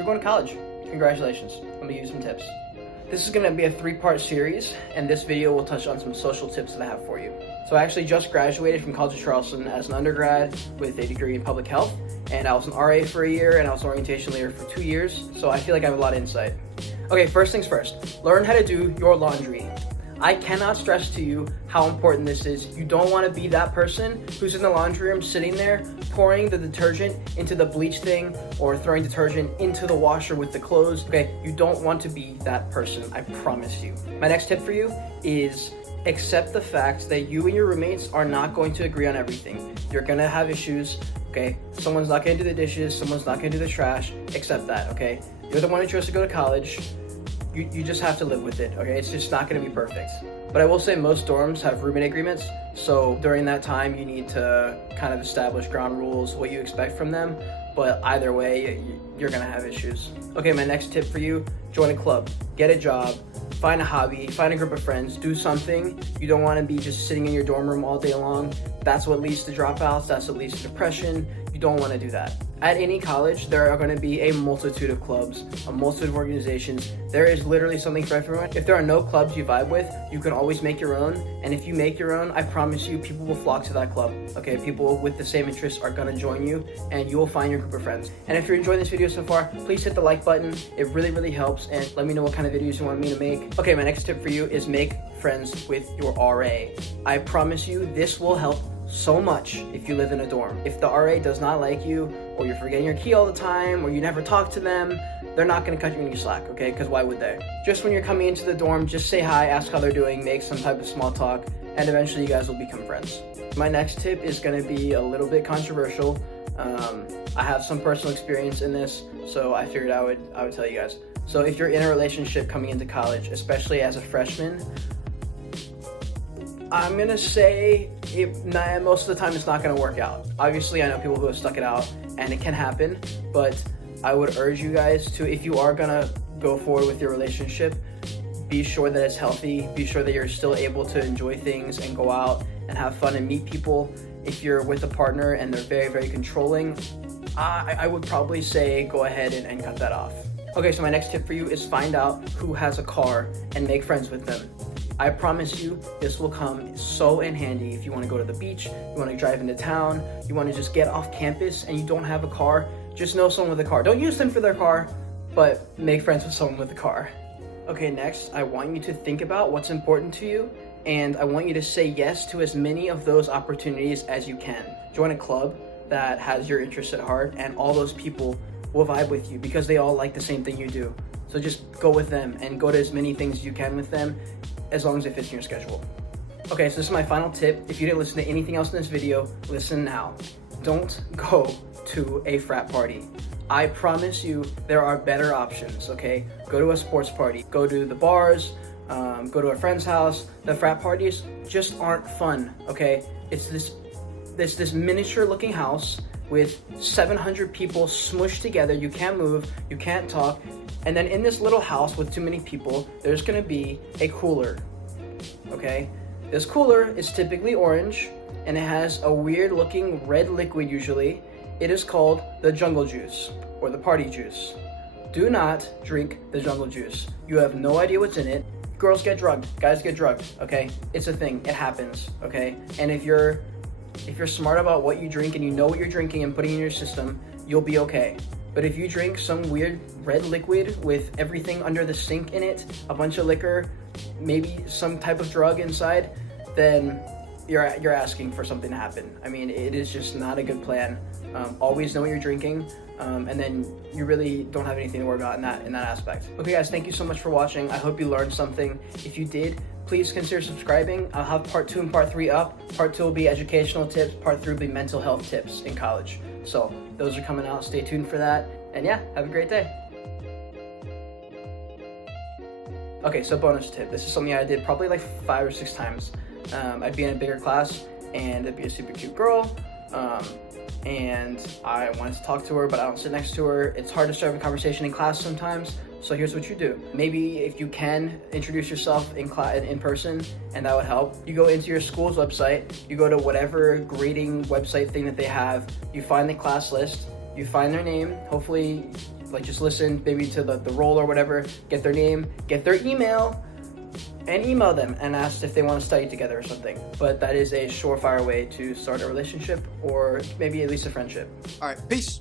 you're going to college. Congratulations. I'm gonna give you some tips. This is gonna be a 3-part series, and this video will touch on some social tips that I have for you. So I actually just graduated from College of Charleston as an undergrad with a degree in public health, and I was an RA for a year, and I was an orientation leader for 2 years, so I feel like I have a lot of insight. Okay, first things first, learn how to do your laundry. I cannot stress to you how important this is. You don't want to be that person who's in the laundry room sitting there pouring the detergent into the bleach thing or throwing detergent into the washer with the clothes. Okay, you don't want to be that person, I promise you. My next tip for you is accept the fact that you and your roommates are not going to agree on everything. You're gonna have issues, okay? Someone's not gonna do the dishes, someone's not gonna do the trash. Accept that, okay? You're the one who chose to go to college. You just have to live with it, okay? It's just not gonna be perfect. But I will say most dorms have roommate agreements, so during that time you need to kind of establish ground rules, what you expect from them, but either way, you're gonna have issues. Okay, my next tip for you, join a club, get a job, find a hobby, find a group of friends, do something. You don't wanna be just sitting in your dorm room all day long. That's what leads to dropouts, that's what leads to depression. You don't wanna do that. At any college, there are going to be a multitude of clubs, a multitude of organizations. There is literally something for everyone. If there are no clubs you vibe with, you can always make your own. And if you make your own, I promise you, people will flock to that club. Okay, people with the same interests are going to join you, and you will find your group of friends. And if you're enjoying this video so far, please hit the like button. It really, really helps. And let me know what kind of videos you want me to make. Okay, my next tip for you is make friends with your RA. I promise you, this will help so much if you live in a dorm. If the RA does not like you, or you're forgetting your key all the time, or you never talk to them, they're not gonna cut you any slack, okay? Because why would they? Just when you're coming into the dorm, just say hi, ask how they're doing, make some type of small talk, and eventually you guys will become friends. My next tip is gonna be a little bit controversial. I have some personal experience in this, so I figured I would tell you guys. So if you're in a relationship coming into college, especially as a freshman, I'm gonna say most of the time it's not gonna work out. Obviously, I know people who have stuck it out and it can happen, but I would urge you guys to, if you are gonna go forward with your relationship, be sure that it's healthy, be sure that you're still able to enjoy things and go out and have fun and meet people. If you're with a partner and they're very, very controlling, I would probably say go ahead and cut that off. Okay, so my next tip for you is find out who has a car and make friends with them. I promise you, this will come so in handy if you want to go to the beach, you want to drive into town, you want to just get off campus and you don't have a car, just know someone with a car. Don't use them for their car, but make friends with someone with a car. Okay, next, I want you to think about what's important to you, and I want you to say yes to as many of those opportunities as you can. Join a club that has your interests at heart, and all those people will vibe with you because they all like the same thing you do. So just go with them and go to as many things as you can with them, as long as it fits in your schedule. Okay, so this is my final tip. If you didn't listen to anything else in this video, listen now. Don't go to a frat party. I promise you there are better options, okay? Go to a sports party, go to the bars, go to a friend's house. The frat parties just aren't fun, okay? It's this miniature looking house with 700 people smushed together. You can't move, you can't talk. And then in this little house with too many people, there's gonna be a cooler, okay? This cooler is typically orange, and it has a weird looking red liquid usually. It is called the jungle juice, or the party juice. Do not drink the jungle juice. You have no idea what's in it. Girls get drugged, guys get drugged, okay? It's a thing, it happens, okay? And if you're smart about what you drink and you know what you're drinking and putting in your system, you'll be okay. But if you drink some weird red liquid with everything under the sink in it, a bunch of liquor, maybe some type of drug inside, then you're asking for something to happen. I mean, it is just not a good plan. Always know what you're drinking, and then you really don't have anything to worry about in that aspect. Okay guys, thank you so much for watching. I hope you learned something. If you did, please consider subscribing. I'll have part 2 and part 3 up. Part 2 will be educational tips, part 3 will be mental health tips in college. So those are coming out, stay tuned for that. And yeah, have a great day. Okay, so bonus tip. This is something I did probably like 5 or 6 times. I'd be in a bigger class and there'd be a super cute girl. And I wanted to talk to her, but I don't sit next to her. It's hard to start a conversation in class sometimes. So here's what you do. Maybe if you can introduce yourself in person, and that would help. You go into your school's website, you go to whatever grading website thing that they have, you find the class list, you find their name, hopefully Like, just listen maybe to the role or whatever, get their name, get their email, and email them and ask if they want to study together or something. But that is a surefire way to start a relationship or maybe at least a friendship. All right, peace.